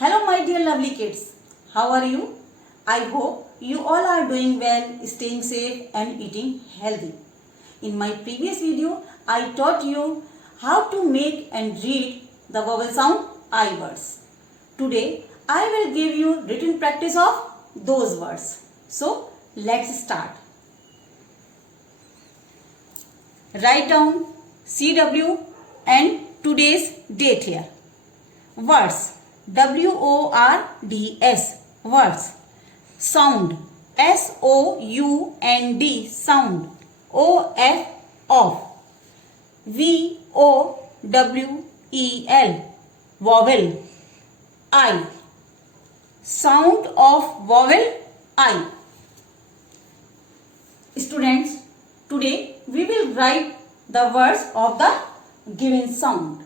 Hello my dear lovely kids. How are you? I hope you all are doing well, staying safe and eating healthy. In my previous video, I taught you how to make and read the vowel sound I words. Today, I will give you written practice of those words. So, let's start. Write down CW and today's date here. Words. WORDS. Words. Sound. SOUND. Sound. OF. Off. VOWEL. Vowel. I. Sound of vowel I. Students, today we will write the words of the given sound.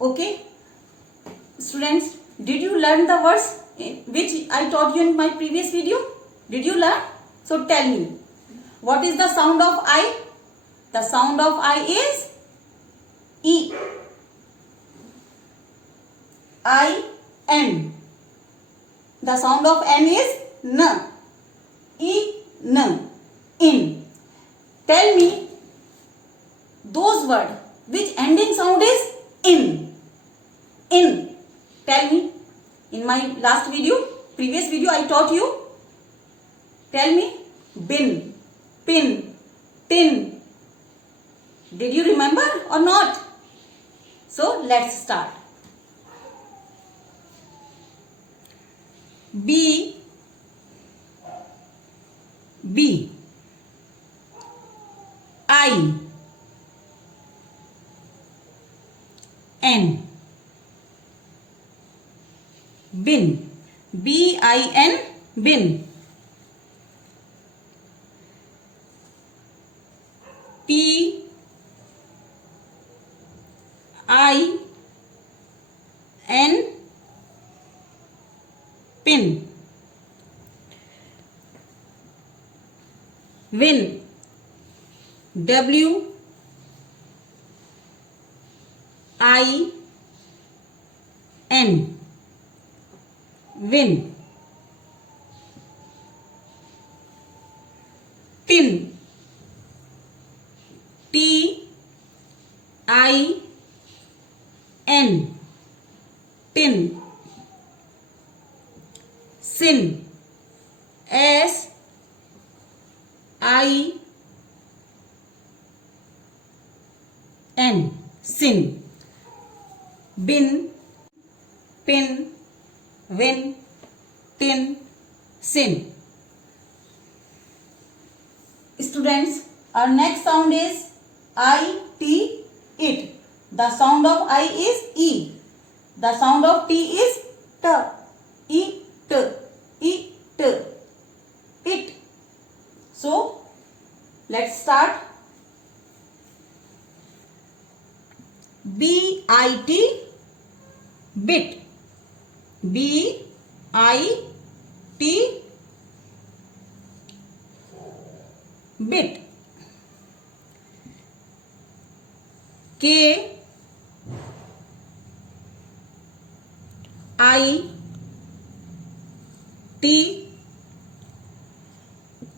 Okay? Students, did you learn the words which I taught you in my previous video? Did you learn? So tell me, what is the sound of I? The sound of I is E. I-N. The sound of N is N. E-N. In. Tell me those words which ending sound is in. In. Tell me. In my last video, previous video I taught you. Tell me. Bin. Pin. Tin. Did you remember or not? So let's start. B. B. I. N. Bin. B-I-N. Bin. P. I. N. Pin. Win. W. I. N. Win. Tin. T-I-N. Tin. Sin. S-I-N. Sin. Bin. Pin. Win. Tin. Sin. Students, our next sound is I-T, it. The sound of I is E. The sound of T is T. E, T. E, T. It. So, let's start. B-I-T, bit. B-I-T, bit. K-I-T,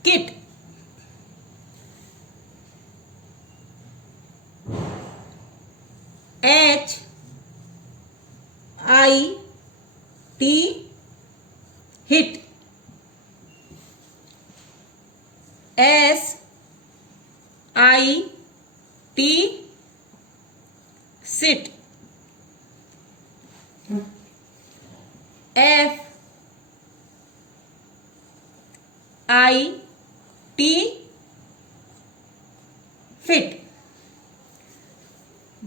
kit. H-I-T, hit. S-I-T, sit. F-I-T, fit.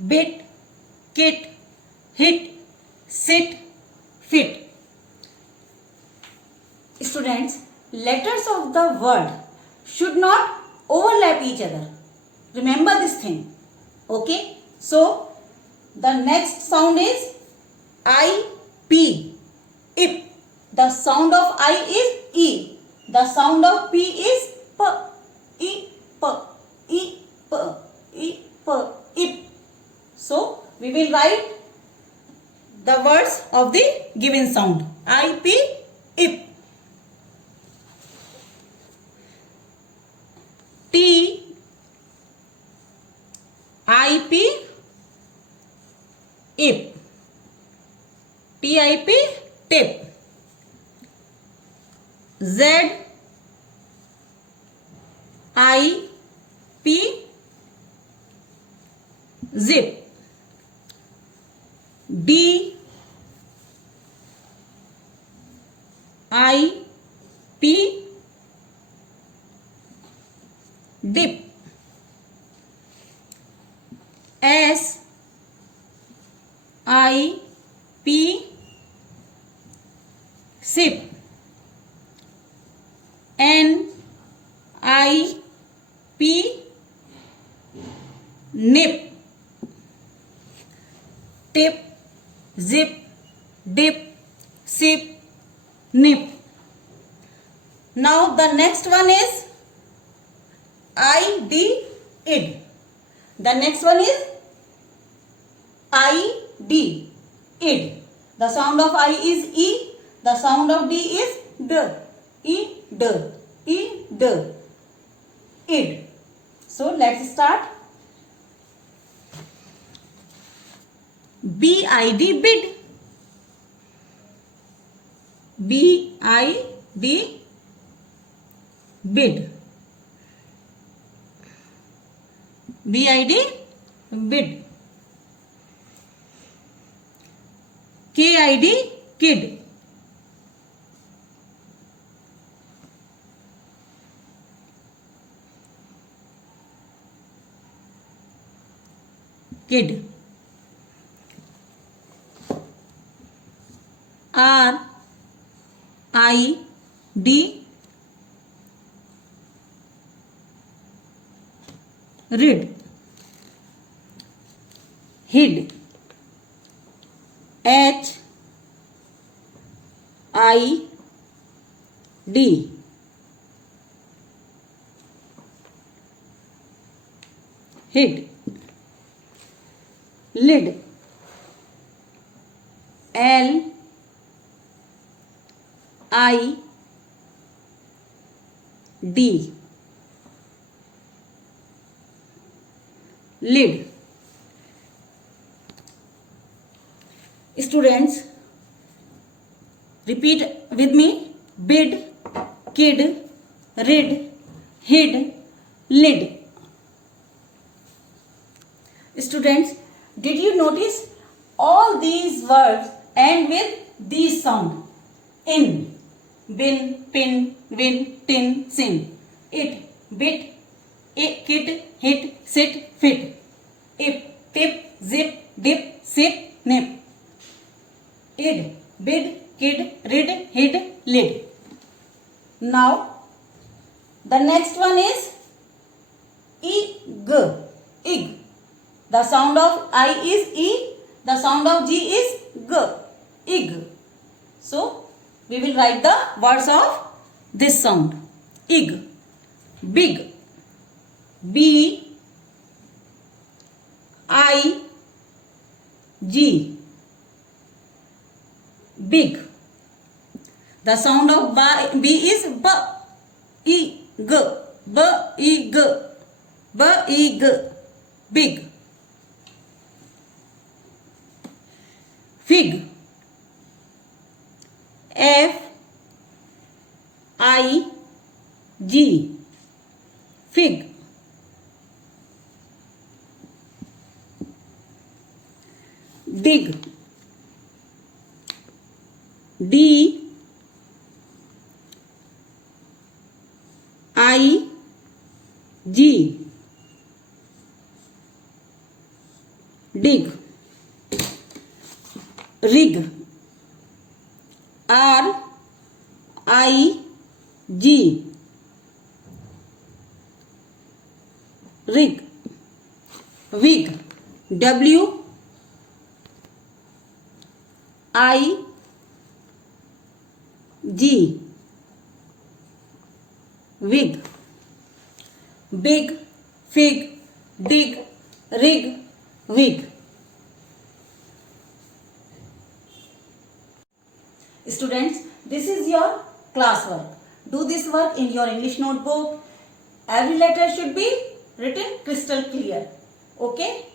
Bit, kit, hit, sit, fit. Students, letters of the word should not overlap each other. Remember this thing. Okay? So, the next sound is I-P. If. The sound of I is E. The sound of P is P. E, P. E, P. E, P. If. So, we will write the words of the given sound. IP, ip. T, IP, ip. TIP, tip. Z, IP, zip. D, IP, dip. S, IP, sip. N, IP, nip. Tip, zip, dip, sip, nip. Now the next one is ID, id. The next one is ID, id. The sound of I is E. The sound of D is D. E, D. E, D. Id. So let's start. BID, bid. BID, bid. BID, bid. KID, kid. Kid. RID, rid. Hid. HID, hid. Lid. LID, lid. Students, repeat with me. Bid, kid, rid, hid, lid. Students, did you notice all these words end with these sound? In, bin, pin, win, tin, sin. It, bit, kit, hit, sit, fit. If, tip, zip, dip, sip, nip. Id, bid, kid, rid, hid, lid. Now, the next one is ig, ig. The sound of I is E, the sound of G is G, ig. So, we will write the words of this sound. Ig, big, B, I, G, big. The sound of B is B, E, G, B, E, G, B, E, G, big. Fig, F, I, G, fig. Dig, D, I, G, dig. Rig, R, I, G, rig. Wig, W, I, G, wig. Big, fig, dig, rig, wig. Students, this is your classwork. Do this work in your English notebook. Every letter should be written crystal clear. Okay?